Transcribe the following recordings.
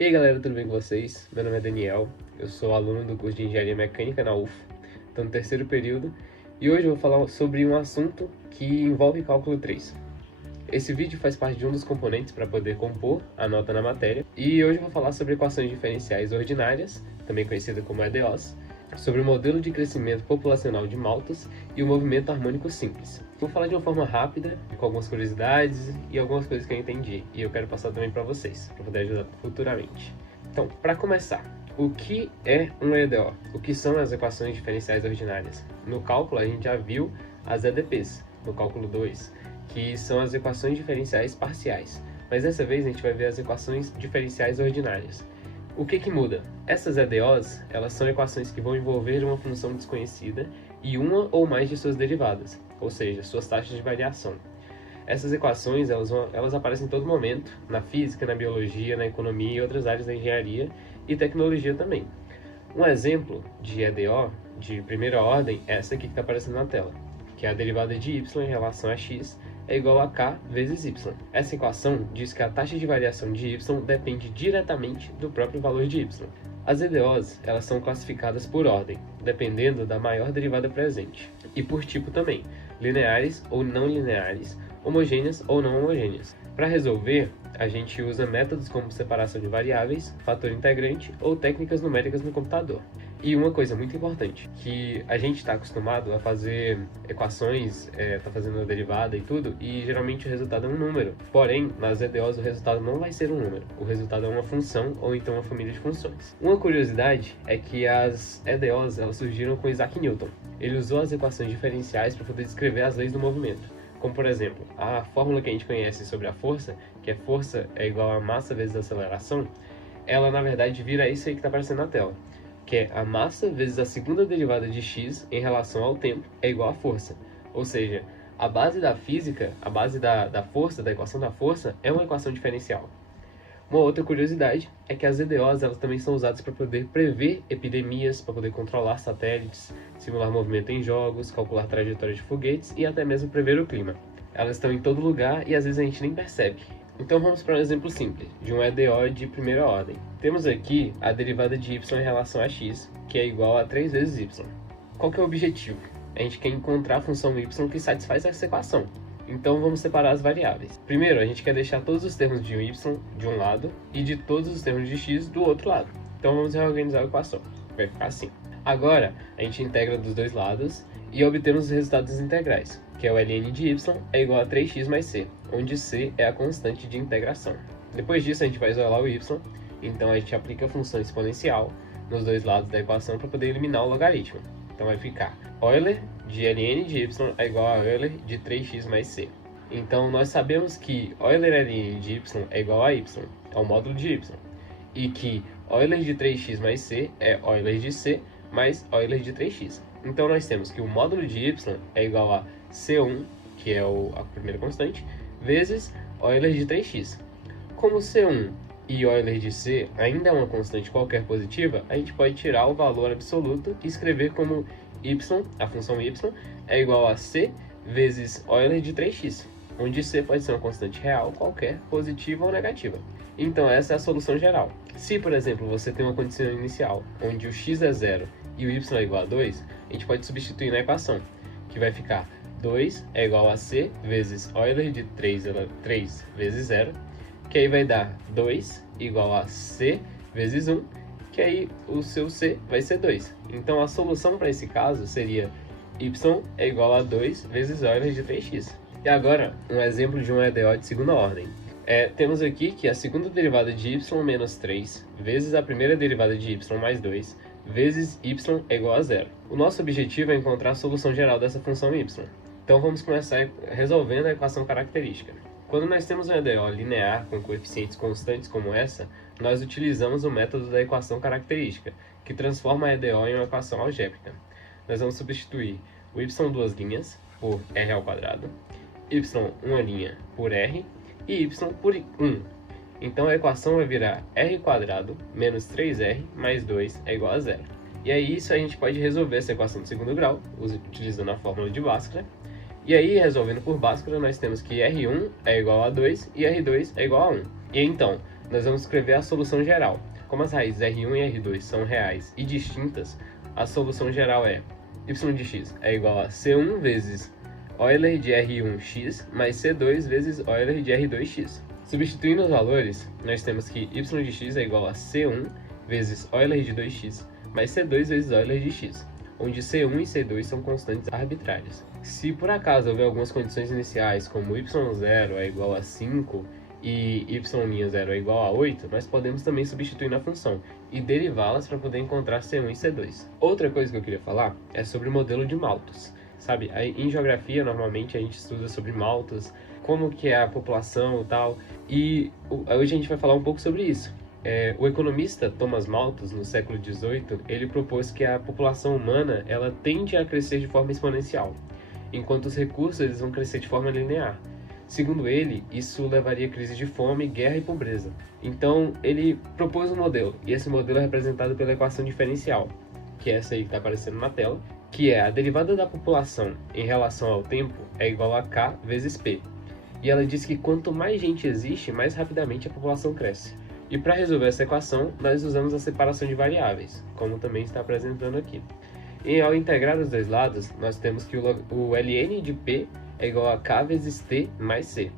E aí galera, tudo bem com vocês? Meu nome é Daniel, eu sou aluno do curso de Engenharia Mecânica na UF, estou no terceiro período e hoje eu vou falar sobre um assunto que envolve cálculo 3. Esse vídeo faz parte de um dos componentes para poder compor a nota na matéria e hoje eu vou falar sobre equações diferenciais ordinárias, também conhecida como EDOs, sobre o modelo de crescimento populacional de Malthus e o movimento harmônico simples. Vou falar de uma forma rápida, com algumas curiosidades e algumas coisas que eu entendi e eu quero passar também para vocês, para poder ajudar futuramente. Então, para começar, o que é um EDO? O que são as equações diferenciais ordinárias? No cálculo a gente já viu as EDPs, no cálculo 2, que são as equações diferenciais parciais, mas dessa vez a gente vai ver as equações diferenciais ordinárias. O que muda? Essas EDOs, elas são equações que vão envolver uma função desconhecida e uma ou mais de suas derivadas, ou seja, suas taxas de variação. Essas equações, elas aparecem em todo momento, na física, na biologia, na economia e outras áreas da engenharia e tecnologia também. Um exemplo de EDO de primeira ordem é essa aqui que está aparecendo na tela, que é a derivada de y em relação a x é igual a k vezes y. Essa equação diz que a taxa de variação de y depende diretamente do próprio valor de y. As EDOs, elas são classificadas por ordem, dependendo da maior derivada presente, e por tipo também, lineares ou não lineares, homogêneas ou não homogêneas. Para resolver, a gente usa métodos como separação de variáveis, fator integrante ou técnicas numéricas no computador. E uma coisa muito importante, que a gente está acostumado a fazer equações, tá fazendo a derivada e tudo, e geralmente o resultado é um número. Porém, nas EDOs o resultado não vai ser um número, o resultado é uma função ou então uma família de funções. Uma curiosidade é que as EDOs elas surgiram com Isaac Newton. Ele usou as equações diferenciais para poder descrever as leis do movimento. Como por exemplo, a fórmula que a gente conhece sobre a força, que é força é igual a massa vezes aceleração, ela na verdade vira isso aí que está aparecendo na tela, que é a massa vezes a segunda derivada de x em relação ao tempo é igual a força. Ou seja, a base da física, a base da força, da equação da força, é uma equação diferencial. Uma outra curiosidade é que as EDOs elas também são usadas para poder prever epidemias, para poder controlar satélites, simular movimento em jogos, calcular trajetórias de foguetes e até mesmo prever o clima. Elas estão em todo lugar e às vezes a gente nem percebe. Então vamos para um exemplo simples, de um EDO de primeira ordem. Temos aqui a derivada de y em relação a x, que é igual a 3 vezes y. Qual que é o objetivo? A gente quer encontrar a função y que satisfaz essa equação. Então vamos separar as variáveis. Primeiro, a gente quer deixar todos os termos de y de um lado e de todos os termos de x do outro lado. Então vamos reorganizar a equação. Vai ficar assim. Agora, a gente integra dos dois lados e obtemos os resultados integrais, que é o ln de y é igual a 3x mais c, onde c é a constante de integração. Depois disso, a gente vai isolar o y, então a gente aplica a função exponencial nos dois lados da equação para poder eliminar o logaritmo. Então vai ficar Euler de ln de y é igual a Euler de 3x mais c. Então nós sabemos que Euler ln de y é igual a y, é o módulo de y, e que Euler de 3x mais c é Euler de c mais Euler de 3x. Então nós temos que o módulo de y é igual a c1, que é a primeira constante, vezes Euler de 3x. Como c1 e Euler de c ainda é uma constante qualquer positiva, a gente pode tirar o valor absoluto e escrever como y, a função y, é igual a c vezes Euler de 3x, onde c pode ser uma constante real qualquer, positiva ou negativa. Então essa é a solução geral. Se, por exemplo, você tem uma condição inicial, onde o x é 0 e o y é igual a 2, a gente pode substituir na equação, que vai ficar 2 é igual a c vezes Euler de 3 vezes 0, que aí vai dar 2 igual a c vezes 1, que aí o seu c vai ser 2. Então a solução para esse caso seria y é igual a 2 vezes Euler de 3x. E agora, um exemplo de um EDO de segunda ordem. Temos aqui que a segunda derivada de y menos 3 vezes a primeira derivada de y mais 2 vezes y é igual a 0. O nosso objetivo é encontrar a solução geral dessa função y. Então vamos começar resolvendo a equação característica. Quando nós temos um EDO linear com coeficientes constantes como essa, nós utilizamos o método da equação característica, que transforma a EDO em uma equação algébrica. Nós vamos substituir o y duas linhas por r ao quadrado, y uma linha por r e y por 1. Então a equação vai virar r quadrado menos 3r mais 2 é igual a 0. E aí isso a gente pode resolver essa equação de segundo grau, utilizando a fórmula de Bhaskara. E aí, resolvendo por Bhaskara, nós temos que R1 é igual a 2 e R2 é igual a 1. E então, nós vamos escrever a solução geral. Como as raízes R1 e R2 são reais e distintas, a solução geral é y de x é igual a C1 vezes Euler de R1x mais C2 vezes Euler de R2x. Substituindo os valores, nós temos que y de x é igual a C1 vezes Euler de 2x mais C2 vezes Euler de x, onde C1 e C2 são constantes arbitrárias. Se por acaso houver algumas condições iniciais, como y0 é igual a 5 e y'0 é igual a 8, nós podemos também substituir na função e derivá-las para poder encontrar C1 e C2. Outra coisa que eu queria falar é sobre o modelo de Malthus. Sabe, em geografia, normalmente a gente estuda sobre Malthus, como que é a população e tal, e hoje a gente vai falar um pouco sobre isso. O economista Thomas Malthus, no século XVIII, ele propôs que a população humana ela tende a crescer de forma exponencial, enquanto os recursos eles vão crescer de forma linear. Segundo ele, isso levaria a crise de fome, guerra e pobreza. Então, ele propôs um modelo, e esse modelo é representado pela equação diferencial, que é essa aí que está aparecendo na tela, que é a derivada da população em relação ao tempo é igual a k vezes p. E ela diz que quanto mais gente existe, mais rapidamente a população cresce. E para resolver essa equação, nós usamos a separação de variáveis, como também está apresentando aqui. E ao integrar os dois lados, nós temos que o ln de p é igual a k vezes t mais c.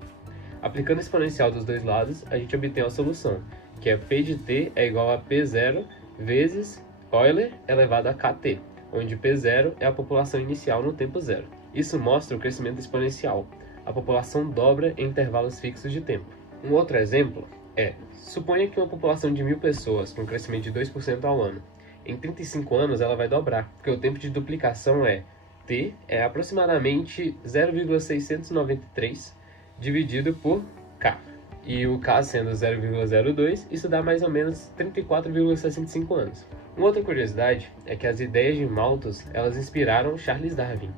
Aplicando o exponencial dos dois lados, a gente obtém a solução, que é p de t é igual a p0 vezes Euler elevado a kt, onde p0 é a população inicial no tempo zero. Isso mostra o crescimento exponencial. A população dobra em intervalos fixos de tempo. Um outro exemplo é, suponha que uma população de 1000 pessoas com crescimento de 2% ao ano. Em 35 anos ela vai dobrar, porque o tempo de duplicação é t é aproximadamente 0,693 dividido por k. E o k sendo 0,02, isso dá mais ou menos 34,65 anos. Uma outra curiosidade é que as ideias de Malthus, elas inspiraram Charles Darwin.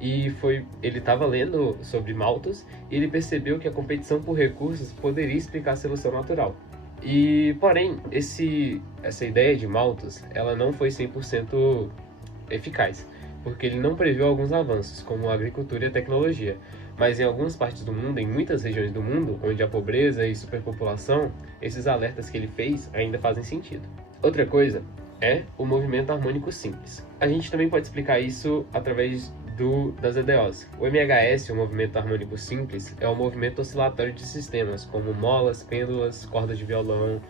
E ele estava lendo sobre Malthus e ele percebeu que a competição por recursos poderia explicar a seleção natural. Porém, essa ideia de Malthus, ela não foi 100% eficaz, porque ele não previu alguns avanços, como a agricultura e a tecnologia. Mas em algumas partes do mundo, em muitas regiões do mundo, onde há pobreza e superpopulação, esses alertas que ele fez ainda fazem sentido. Outra coisa é o movimento harmônico simples. A gente também pode explicar isso através das EDOs. O MHS, o movimento harmônico simples, é o movimento oscilatório de sistemas, como molas, pêndulas, cordas de violão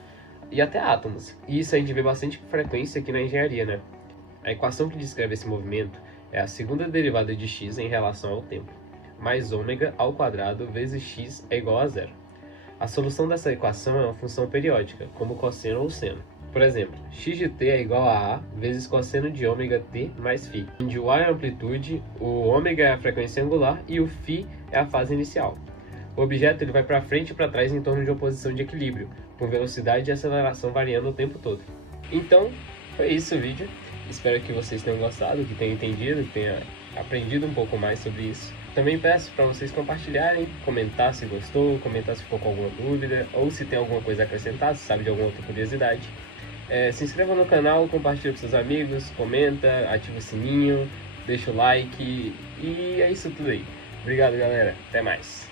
e até átomos. E isso a gente vê bastante frequência aqui na engenharia, né? A equação que descreve esse movimento é a segunda derivada de x em relação ao tempo, mais ômega ao quadrado vezes x é igual a zero. A solução dessa equação é uma função periódica, como cosseno ou seno. Por exemplo, x de t é igual a vezes cosseno de ômega t mais φ, onde o a é a amplitude, o ômega é a frequência angular e o φ é a fase inicial. O objeto ele vai para frente e para trás em torno de uma posição de equilíbrio, com velocidade e aceleração variando o tempo todo. Então, foi isso o vídeo. Espero que vocês tenham gostado, que tenham entendido, que tenham aprendido um pouco mais sobre isso. Também peço para vocês compartilharem, comentar se gostou, comentar se ficou com alguma dúvida, ou se tem alguma coisa a acrescentar, se sabe de alguma outra curiosidade. Se inscreva no canal, compartilhe com seus amigos, comenta, ativa o sininho, deixa o like e é isso tudo aí. Obrigado, galera. Até mais.